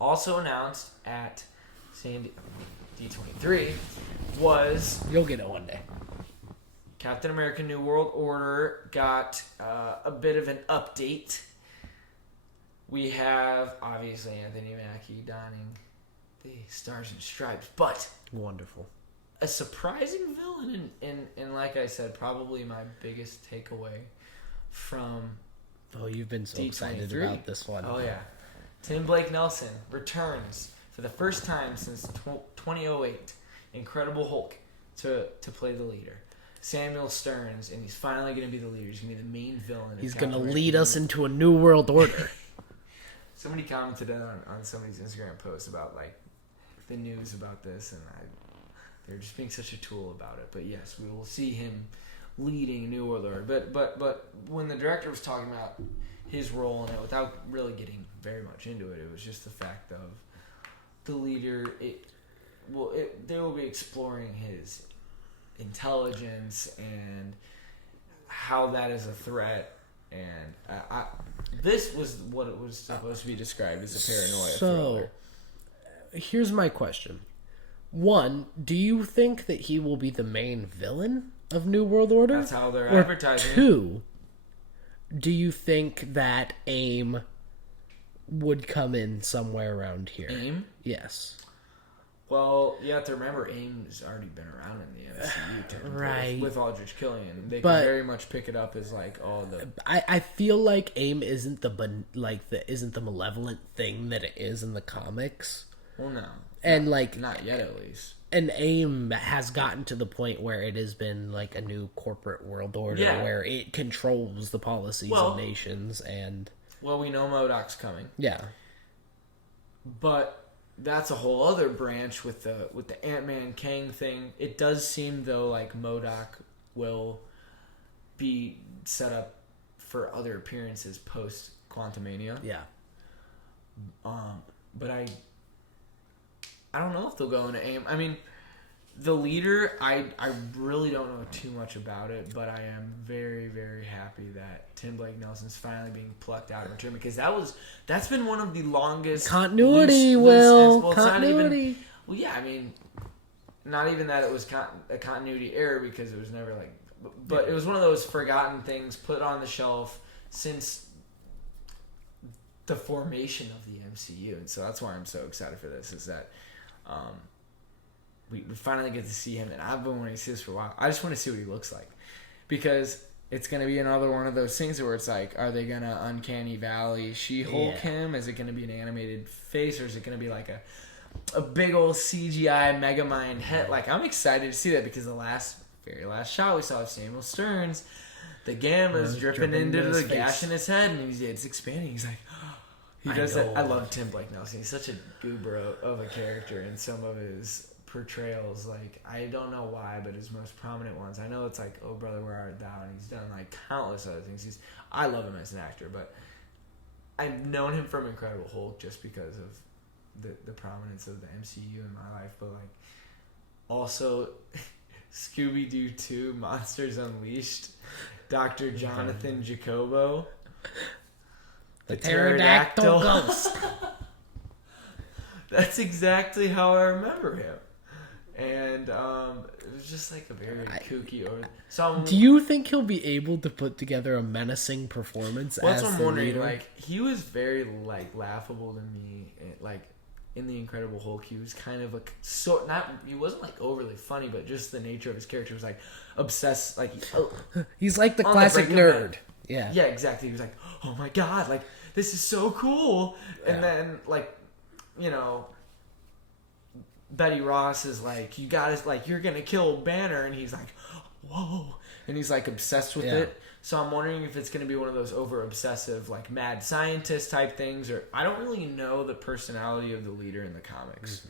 Also announced at San D23 was You'll get it one day. Captain America New World Order got a bit of an update. We have, obviously, Anthony Mackie donning the Stars and Stripes, but Wonderful. a surprising villain, and like I said, probably my biggest takeaway from Oh, you've been so D23. excited about this one. Oh, yeah. Tim Blake Nelson returns for the first time since 2008, Incredible Hulk, to play the leader. Samuel Stearns, and he's finally going to be the leader. He's going to be the main villain. He's going to lead us into a new world order. Somebody commented on somebody's Instagram post about like the news about this, and they're just being such a tool about it. But yes, we will see him leading New World Order. But when the director was talking about his role in it, without really getting very much into it, it was just the fact of the leader. They will be exploring his intelligence and how that is a threat. And this was what it was supposed to be described as a paranoia thriller. Here's my question. One, do you think that he will be the main villain of New World Order? That's how they're or advertising. Two, do you think that AIM would come in somewhere around here? AIM? Yes. Well, you have to remember AIM has already been around in the MCU, technically, right? With Aldrich Killian, they But can very much pick it up as like, the. I feel like AIM isn't the malevolent thing that it is in the comics. Well, no, And not yet, at least. And AIM has gotten to the point where it has been like a new corporate world order where it controls the policies of nations and. Well, we know MODOK's coming. Yeah. But that's a whole other branch with the Ant-Man Kang thing. It does seem though like MODOK will be set up for other appearances post Quantumania. Yeah. But I don't know if they'll go into AIM. I mean, the leader, I really don't know too much about it, but I am very, very happy that Tim Blake Nelson's finally being plucked out of return, because that's been one of the longest continuity. Continuity. I mean, not even that it was a continuity error, because it was never like, but it was one of those forgotten things put on the shelf since the formation of the MCU, and so that's why I'm so excited for this. Is that we finally get to see him, and I've been wanting to see this for a while. I just want to see what he looks like, because it's going to be another one of those things where it's like, are they going to Uncanny Valley She-Hulk him? Is it going to be an animated face, or is it going to be like a big old CGI Megamind head? Like, I'm excited to see that, because the very last shot we saw of Samuel Stearns, the gamma's dripping into the gash in his head, and it's expanding. He's like, he does that. I love Tim Blake Nelson. He's such a goober of a character in some of his portrayals. Like, I don't know why, but his most prominent ones, I know it's like, Oh Brother, Where Art Thou, and he's done like countless other things. I love him as an actor, but I've known him from Incredible Hulk just because of the prominence of the MCU in my life, but like also Scooby-Doo 2, Monsters Unleashed, Dr. Jonathan Jacobo, the pterodactyl ghost. That's exactly how I remember him. And it was just like a very kooky. Do you think he'll be able to put together a menacing performance? Well, as that's what I'm the wondering. leader? Like, he was very like laughable to me. Like in the Incredible Hulk, he was kind of like he wasn't like overly funny, but just the nature of his character was like obsessed. Like he's like the classic nerd. Yeah, exactly. He was like, oh my god, like this is so cool. And then like, Betty Ross is like, you guys, like, you're gonna kill Banner, and he's like, whoa, and he's like obsessed with it. So I'm wondering if it's gonna be one of those over obsessive, like mad scientist type things, or I don't really know the personality of the leader in the comics.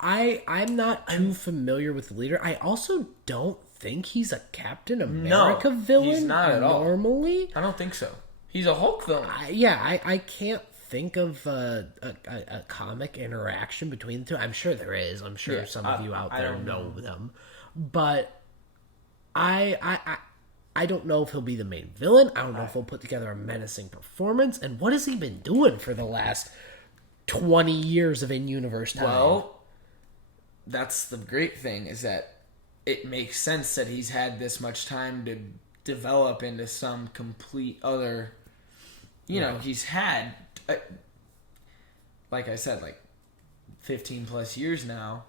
I'm not too familiar with the leader. I also don't think he's a Captain America villain. He's not at all. Normally, I don't think so. He's a Hulk villain. I can't think of a comic interaction between the two. I'm sure there is. I'm sure some of you out there know them, but I don't know if he'll be the main villain. I don't know if he'll put together a menacing performance. And what has he been doing for the last 20 years of in-universe time. Well, that's the great thing, is that it makes sense that he's had this much time to develop into some complete other, you know, he's had, like I said, like 15 plus years now.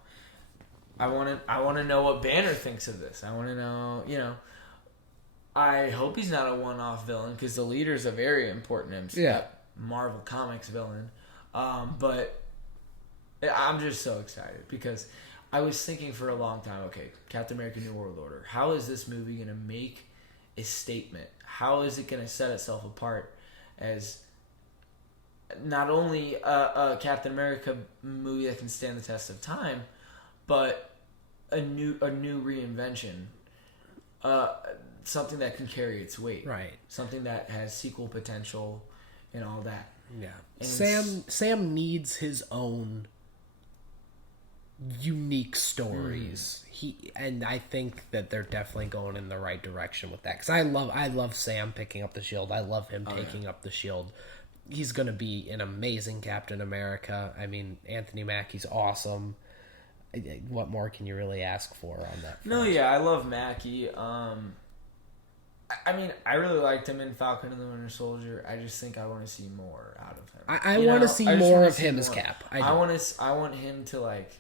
I want to know what Banner thinks of this. I want to know, you know, I hope he's not a one-off villain, because the leader's a very important Marvel Comics villain. But I'm just so excited, because I was thinking for a long time, okay, Captain America New World Order, how is this movie going to make a statement? How is it going to set itself apart as not only a Captain America movie that can stand the test of time, but a new reinvention, something that can carry its weight, right? Something that has sequel potential and all that. Yeah, and Sam needs his own unique stories. And I think that they're definitely going in the right direction with that, because I love Sam picking up the shield. I love him taking up the shield. He's going to be an amazing Captain America. I mean, Anthony Mackie's awesome. What more can you really ask for on that front? No, yeah, I love Mackie. I mean, I really liked him in Falcon and the Winter Soldier. I just think I want to see more out of him. I want to see more of him as Cap. I want him to, like,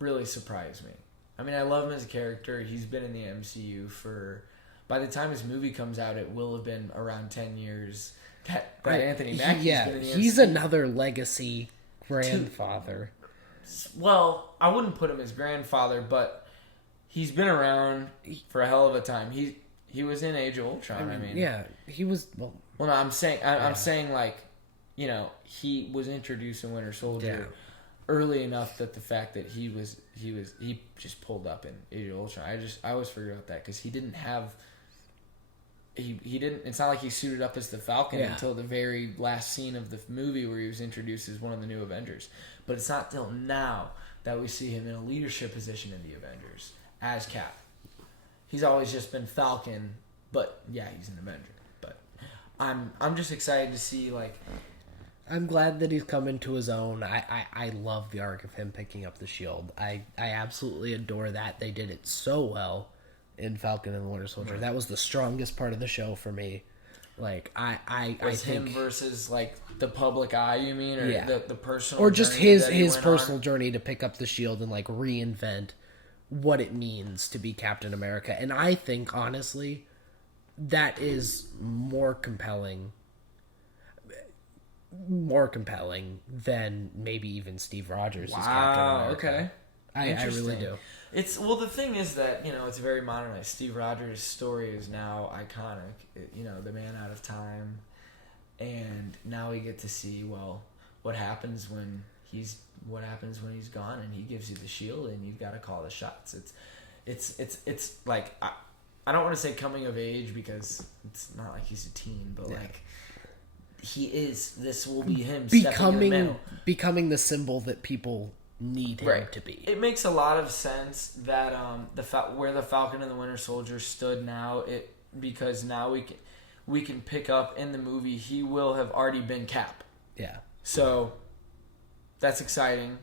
really surprise me. I mean, I love him as a character. He's been in the MCU for, by the time his movie comes out, it will have been around 10 years that Anthony Mackie's been in the MCU. He's another legacy grandfather. Well, I wouldn't put him as grandfather, but he's been around for a hell of a time. He was in Age of Ultron. I mean yeah, he was. Well, no, I'm saying, like, you know, he was introduced in Winter Soldier early enough that the fact that he just pulled up in Age of Ultron. I always forget about that, because he didn't have. He didn't. It's not like he suited up as the Falcon until the very last scene of the movie, where he was introduced as one of the new Avengers. But it's not till now that we see him in a leadership position in the Avengers as Cap. He's always just been Falcon, but yeah, he's an Avenger. But I'm just excited to see, like. I'm glad that he's come into his own. I love the arc of him picking up the shield. I absolutely adore that. They did it so well in Falcon and the Winter Soldier. That was the strongest part of the show for me. Like, I think him versus, like, the public eye, you mean? Or the personal, or just his personal journey to pick up the shield and, like, reinvent what it means to be Captain America. And I think, honestly, that is more compelling than maybe even Steve Rogers as Captain America. Okay. I really do. The thing is that, you know, it's very modernized. Steve Rogers' story is now iconic. You know, the man out of time, and now we get to see, well, what happens when he's gone, and he gives you the shield, and you've got to call the shots. It's like, I don't want to say coming of age, because it's not like he's a teen, but like, this will be him becoming the symbol that people need him to be. It makes a lot of sense that where the Falcon and the Winter Soldier stood now, because now we can pick up in the movie, he will have already been Cap. Yeah. So that's exciting.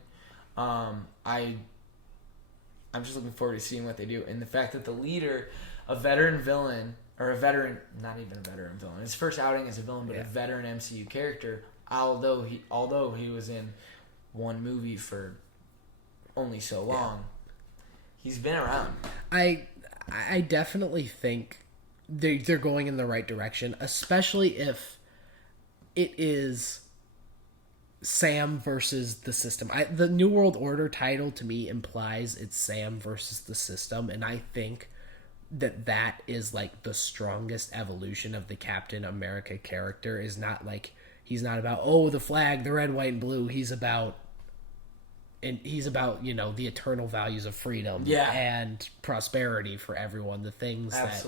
I'm just looking forward to seeing what they do, and the fact that the leader, a veteran villain, or a veteran, not even a veteran villain, his first outing as a villain, but a veteran MCU character, although he was in one movie for only so long, he's been around. I definitely think they're going in the right direction, especially if it is Sam versus the system. The New World Order title to me implies it's Sam versus the system, and I think that is like the strongest evolution of the Captain America character. Is not like, he's not about, oh, the flag, the red, white, and blue. He's about, you know, the eternal values of freedom and prosperity for everyone, the things that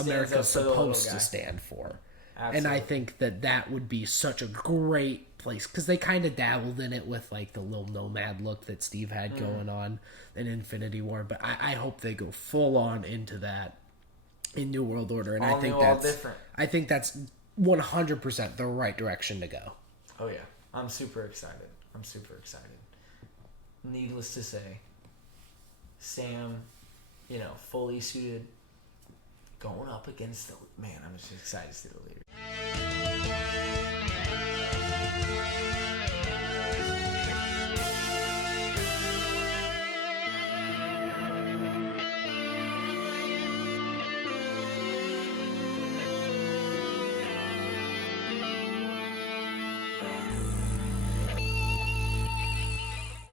America's supposed to stand for. Absolutely. And I think that would be such a great place, because they kind of dabbled in it with, like, the little nomad look that Steve had going on in Infinity War, but I hope they go full on into that in New World Order, and I think that's 100% the right direction to go. Oh yeah. I'm super excited. Needless to say, Sam, fully suited, going up against I'm just excited to see the leader.